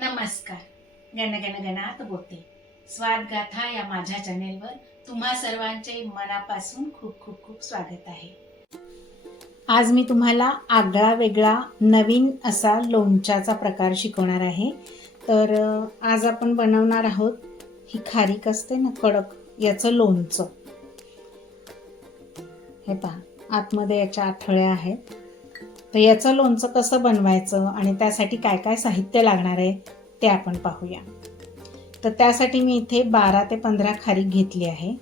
नमस्कार. गणगण गणात बोलते स्वाद गाथा या माझ्या चॅनेलवर तुम्हा सर्वांचे मनापासून खूप खूप खूप स्वागत आहे. आज मी तुम्हाला आगळा वेगळा नवीन असा लोणच्याचा प्रकार शिकवणार आहे. तर आज आपण बनवणार आहोत ही खारीक असते ना कडक याचं लोणचं. हे पहा आतमध्ये याच्या आठळ्या आहेत. तर याचं लोणचं कसं बनवायचं आणि त्यासाठी काय काय साहित्य लागणार आहे ते आपण पाहूया. तर त्यासाठी मी इथे बारा ते पंधरा खारीक घेतली आहे.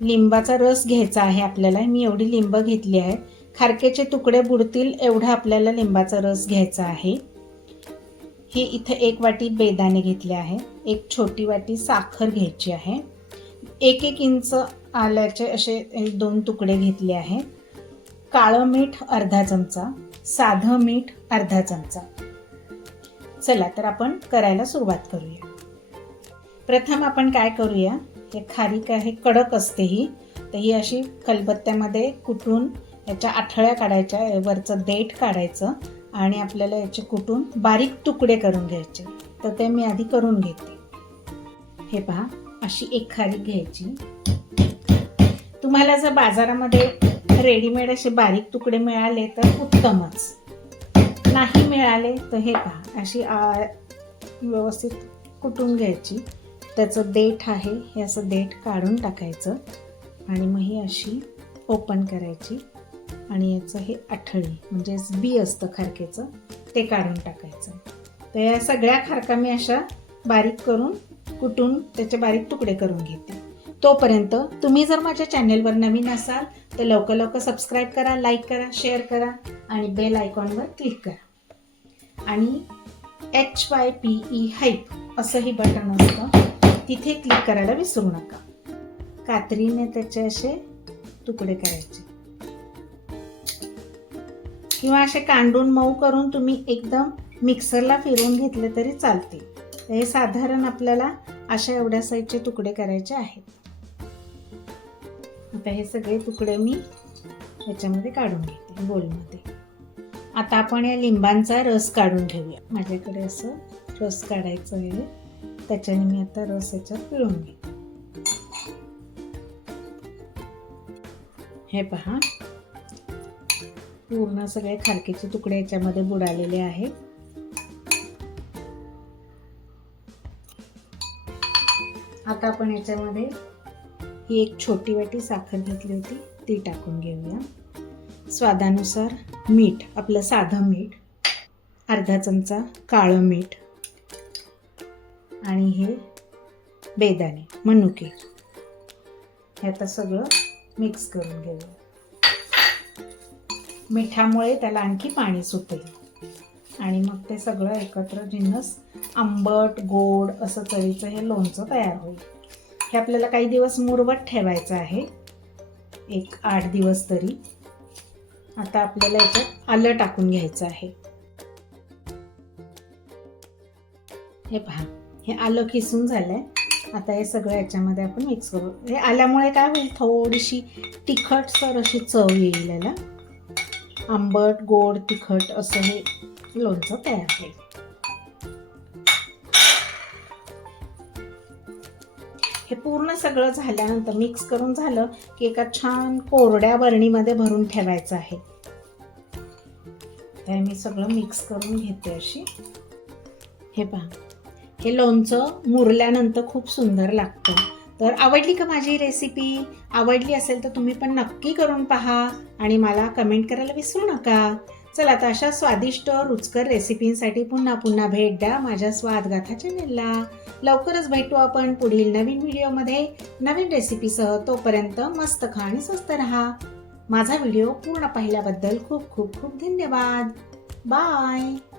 लिंबाचा रस घ्यायचा आहे आपल्याला. मी एवढी लिंब घेतली आहे. खारकेचे तुकडे बुडतील एवढा आपल्याला लिंबाचा रस घ्यायचा आहे. हे इथे एक वाटी बेदाणे घेतले आहे. एक छोटी वाटी साखर घ्यायची आहे. एक एक इंच आल्याचे असे एक दोन तुकडे घेतले आहे. काळं मीठ अर्धा चमचा. साधं मीठ अर्धा चमचा. चला तर आपण करायला सुरुवात करूया. प्रथम आपण काय करूया? हे खारीक आहे कडक असते ही. तर ही अशी खलबत्त्यामध्ये कुटून याच्या आठळ्या काढायच्या वरचं देठ काढायचं आणि आपल्याला याचे कुटून बारीक तुकडे करून घ्यायचे. तर ते मी आधी करून घेते. हे पहा अशी एक खारीक घ्यायची. तुम्हाला जर बाजारामध्ये रेडीमेड असे बारीक तुकडे मिळाले तर उत्तमच. नाही मिळाले तर हे पहा अशी आ, व्यवस्थित कुटून घ्यायची. त्याचं देठ आहे हे असं देठ काढून टाकायचं. आणि मग ही अशी ओपन करायची. आणि याचं हे आठळी म्हणजेच बी असतं खारकेचं ते काढून टाकायचं. तर या सगळ्या खारका मी अशा बारीक करून कुटून त्याचे बारीक तुकडे करून घेते. तोपर्यंत तुम्ही जर माझ्या चॅनेलवर नवीन असाल तर लवकर लवकर सबस्क्राईब करा लाईक करा शेअर करा आणि बेल आयकॉनवर क्लिक करा. आणि H Y P E hype असंही बटन असतं. तिथे क्लिक करायला विसरू नका. कात्रीने त्याचे असे तुकडे करायचे. किंवा असे कांडून मऊ करून तुम्ही एकदम मिक्सरला फिरवून घेतले तरी चालते. हे साधारण आपल्याला अशा एवढ्या साईजचे तुकडे करायचे आहेत. आता हे सगळे तुकडे मी याच्यामध्ये काढून घेते बोलमध्ये. आता आपण या लिंबांचा रस काढून घेऊया. माझ्याकडे असं रस काढायचं आहे. त्याच्याने मी आता रस याच्यात पिळून घेते. हे पहा. पूर्ण सगळे खारकेचे तुकडे याच्यामध्ये बुडालेले आहेत. आता आपण याच्यामध्ये ही एक छोटी वाटी साखर घेतली होती. ती टाकून घेऊया. स्वादानुसार मीठ आपलं साधं मीठ अर्धा चमचा काळं मीठ आणि हे बेदाणे मनुके. हे आता सगळं मिक्स करून घेऊया. मिठामुळे त्याला आणखी पाणी सुटेल. आणि मग ते सगळं एकत्र जिन्नस आंबट गोड असं चवीचं हे लोणचं तयार होईल. हे आपल्याला काही दिवस मुरवत ठेवायचं आहे. एक आठ दिवस तरी. आता आपल्याला याच्यात आलं टाकून घ्यायचं आहे. हे पहा हे आलं किसून झालंय. आता हे सगळं याच्यामध्ये आपण मिक्स करू. हे आल्यामुळे काय होईल? थोडीशी तिखटसर अशी चव येईल याला. आंबट गोड तिखट असं हे लोणचं तयार होईल. हे पूर्ण सगळं झाल्यानंतर मिक्स करून झालं की एका छान कोरड्या बरणीमध्ये भरून ठेवायचं आहे. तर मी सगळं मिक्स करून घेते अशी. हे पहा. हे लोणचं मुरल्यानंतर खूप सुंदर लागतं. तर आवडली का माझी रेसिपी आवडली असेल तर तुम्ही पण नक्की करून पहा आणि मला कमेंट करायला विसरू नका. चला तर अशा स्वादिष्ट रुचकर रेसिपींसाठी पुन्हा पुन्हा भेट द्या माझ्या स्वादगाथा चॅनेलला. लवकरच भेटू आपण पुढील नवीन व्हिडिओमध्ये. नवीन रेसिपीसह तोपर्यंत मस्त खा आणि स्वस्त रहा. माझा व्हिडिओ पूर्ण पाहिल्याबद्दल खूप खूप खूप धन्यवाद. बाय.